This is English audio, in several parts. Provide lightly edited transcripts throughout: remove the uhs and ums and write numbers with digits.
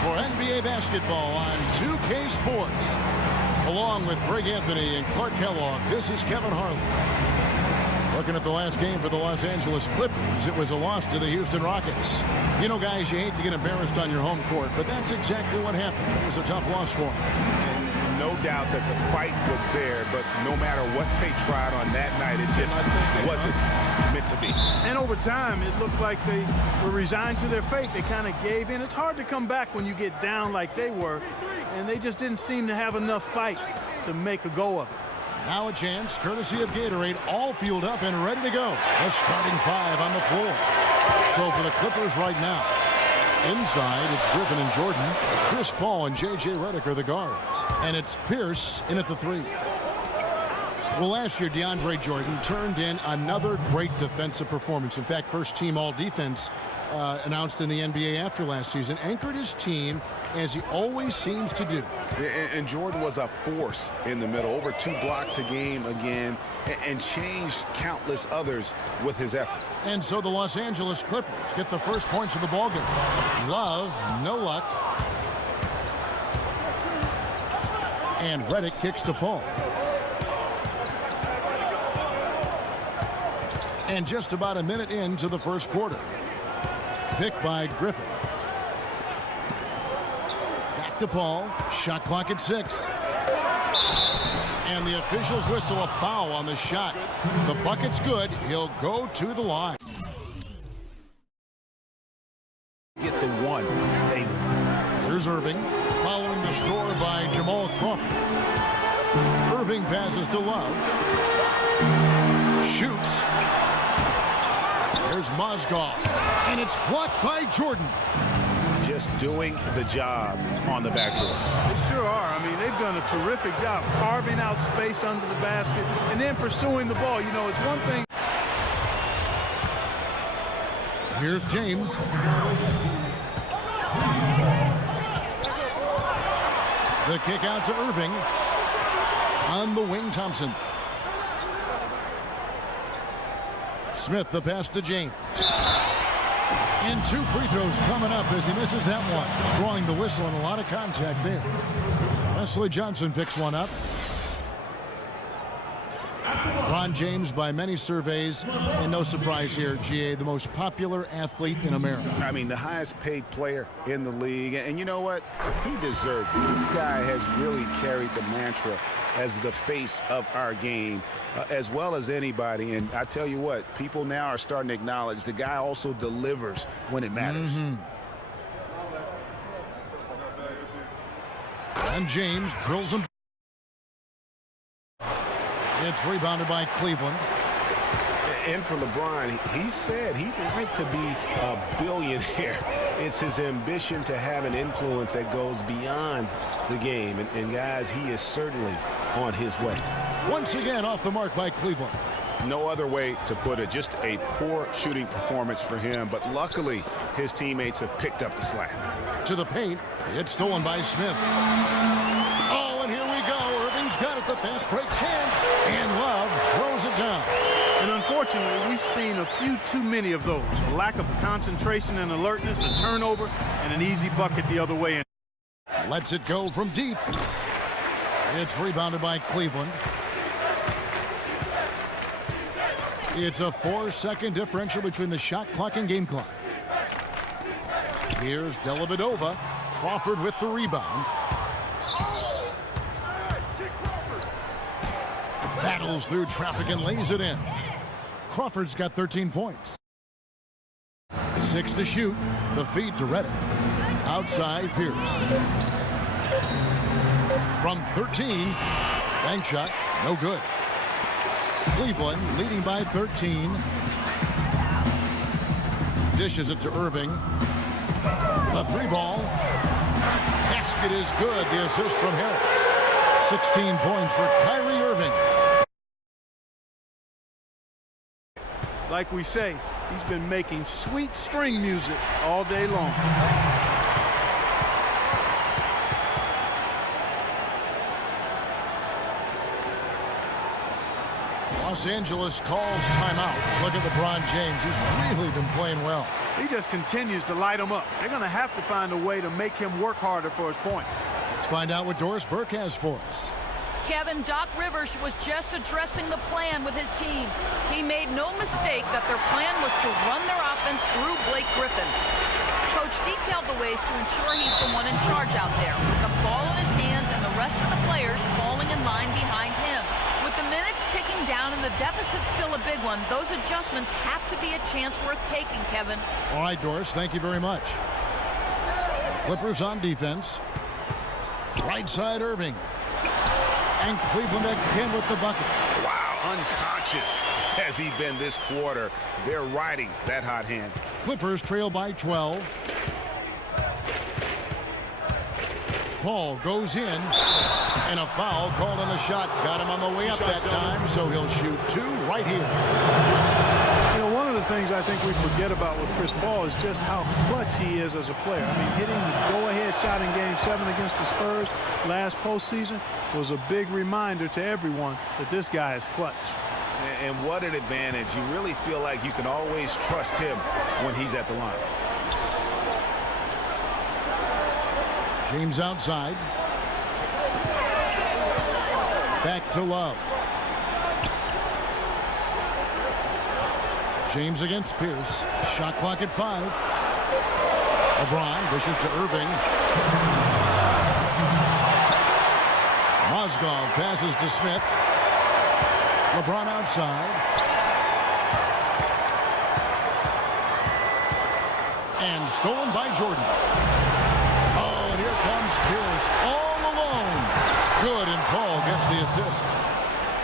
for NBA basketball on 2K Sports. Along with Greg Anthony and Clark Kellogg, this is Kevin Harlan. Looking at the last game for the Los Angeles Clippers, it was a loss to the Houston Rockets. You know, guys, you hate to get embarrassed on your home court, but that's exactly what happened. It was a tough loss for them. And no doubt that the fight was there, but no matter what they tried on that night, it just wasn't meant to be. And over time, it looked like they were resigned to their fate. They kind of gave in. It's hard to come back when you get down like they were, and they just didn't seem to have enough fight to make a go of it. Now a chance, courtesy of Gatorade, all fueled up and ready to go. The starting five on the floor. So for the Clippers right now, inside it's Griffin and Jordan. Chris Paul and J.J. Redick are the guards. And it's Pierce in at the three. Well, last year, DeAndre Jordan turned in another great defensive performance. In fact, first team all-defense announced in the NBA after last season. Anchored his team as he always seems to do. And Jordan was a force in the middle, over 2 blocks a game again, and changed countless others with his effort. And so the Los Angeles Clippers get the first points of the ballgame. Love, no luck. And Redick kicks to Paul. And just about a minute into the first quarter. Picked by Griffin. Back to Paul. Shot clock at 6. And the officials whistle a foul on the shot. The bucket's good. He'll go to the line. Get the one they want. Here's Irving, following the score by Jamal Crawford. Irving passes to Love. Shoots. There's Mozgov, and it's blocked by Jordan. Just doing the job on the backboard. They sure are. I mean, they've done a terrific job carving out space under the basket and then pursuing the ball. You know, it's one thing. Here's James. The kick out to Irving. On the wing, Thompson. Smith, the pass to James. And 2 free throws coming up as he misses that one. Drawing the whistle and a lot of contact there. Wesley Johnson picks one up. Ron James, by many surveys, and no surprise here, GA, the most popular athlete in America. I mean, the highest paid player in the league. And you know what? He deserved it. This guy has really carried the mantra as the face of our game, as well as anybody. And I tell you what, people now are starting to acknowledge the guy also delivers when it matters. And James drills him. It's rebounded by Cleveland. And for LeBron, he said he'd like to be a billionaire. It's his ambition to have an influence that goes beyond the game. And guys, he is certainly on his way. Once again, off the mark by Cleveland. No other way to put it. Just a poor shooting performance for him. But luckily, his teammates have picked up the slack. To the paint. It's stolen by Smith. Oh, and here we go. Irving's got it. The fast break chance. And Love throws it down. And unfortunately, we've seen a few too many of those. A lack of concentration and alertness, a turnover, and an easy bucket the other way. Lets it go from deep. It's rebounded by Cleveland. It's a 4-second differential between the shot clock and game clock. Here's Dellavedova. Crawford with the rebound. Battles through traffic and lays it in. Crawford's got 13 points. 6 to shoot. The feed to Redick. Outside Pierce. From 13. Bank shot. No good. Cleveland leading by 13. Dishes it to Irving. A 3-ball. Basket is good. The assist from Harris. 16 points for Kyrie Irving. Like we say, he's been making sweet string music all day long. Los Angeles calls timeout. Look at LeBron James. He's really been playing well. He just continues to light them up. They're going to have to find a way to make him work harder for his point. Let's find out what Doris Burke has for us. Kevin, Doc Rivers was just addressing the plan with his team. He made no mistake that their plan was to run their offense through Blake Griffin. Coach detailed the ways to ensure he's the one in charge out there, with the ball in his hands and the rest of the players falling in line behind him. With the minutes ticking down and the deficit still a big one, those adjustments have to be a chance worth taking, Kevin. All right, Doris, thank you very much. Clippers on defense. Right side, Irving. And Cleveland again with the bucket. Wow, unconscious has he been this quarter. They're riding that hot hand. Clippers trail by 12. Paul goes in, and a foul called on the shot. Got him on the way up that time, so he'll shoot two right here. You know, one of the things I think we forget about with Chris Paul is just how clutch he is as a player. I mean, hitting the go-ahead shot in Game 7 against the Spurs last postseason was a big reminder to everyone that this guy is clutch. And what an advantage. You really feel like you can always trust him when he's at the line. James outside. Back to Love. James against Pierce. Shot clock at 5. LeBron dishes to Irving. Mozgov passes to Smith. LeBron outside. And stolen by Jordan. Oh, and here comes Pierce all alone. Good, and Paul gets the assist.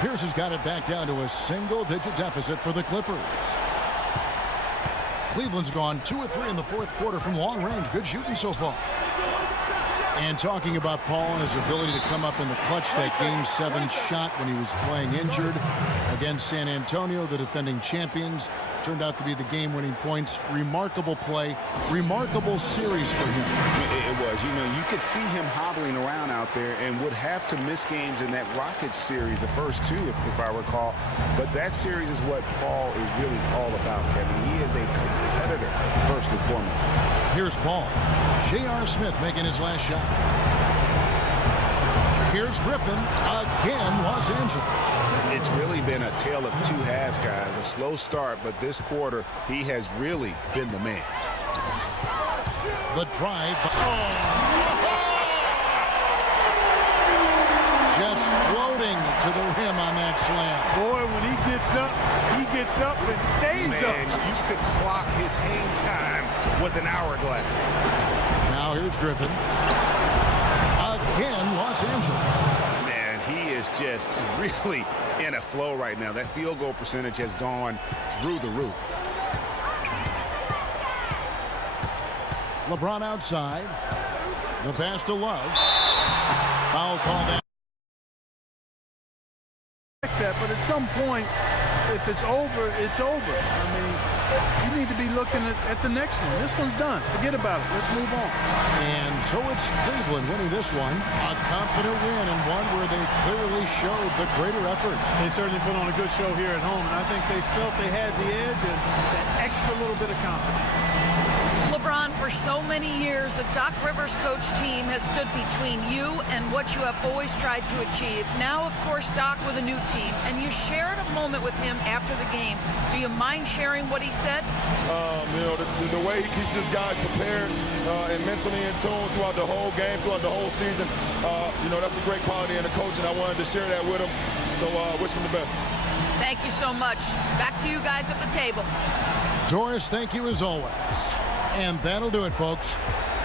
Pierce has got it back down to a single-digit deficit for the Clippers. Cleveland's gone 2 of 3 in the fourth quarter from long range. Good shooting so far. And talking about Paul and his ability to come up in the clutch, that Game 7 shot when he was playing injured against San Antonio, the defending champions, turned out to be the game-winning points. Remarkable play, remarkable series for him. It was. You know, you could see him hobbling around out there and would have to miss games in that Rockets series, the first two, if I recall. But that series is what Paul is really all about, Kevin. He is a competitor, first and foremost. Here's Paul. J.R. Smith making his last shot. Here's Griffin. Again, Los Angeles. It's really been a tale of two halves, guys. A slow start, but this quarter, he has really been the man. The drive. Just floating to the rim on that slam. Boy, when he gets up and stays up. Man, you could clock his hang time with an hourglass. Now here's Griffin. Again, Los Angeles. Man, he is just really in a flow right now. That field goal percentage has gone through the roof. LeBron outside. The pass to Love. Foul call that. But at some point, if it's over, it's over. I mean, you need to be looking at the next one. This one's done. Forget about it. Let's move on. And so it's Cleveland winning this one. A confident win, and one where they clearly showed the greater effort. They certainly put on a good show here at home, and I think they felt they had the edge and that extra little bit of confidence. LeBron, for so many years, a Doc Rivers coach team has stood between you and what you have always tried to achieve. Now, of course, Doc with a new team, and you shared a moment with him after the game. Do you mind sharing what he said? You know, the way he keeps his guys prepared and mentally in tune throughout the whole game, throughout the whole season, you know, that's a great quality in a coach, and I wanted to share that with him. So wish him the best. Thank you so much. Back to you guys at the table. Doris, thank you as always. And that'll do it, folks.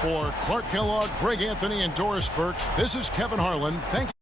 For Clark Kellogg, Greg Anthony, and Doris Burke, this is Kevin Harlan. Thank you.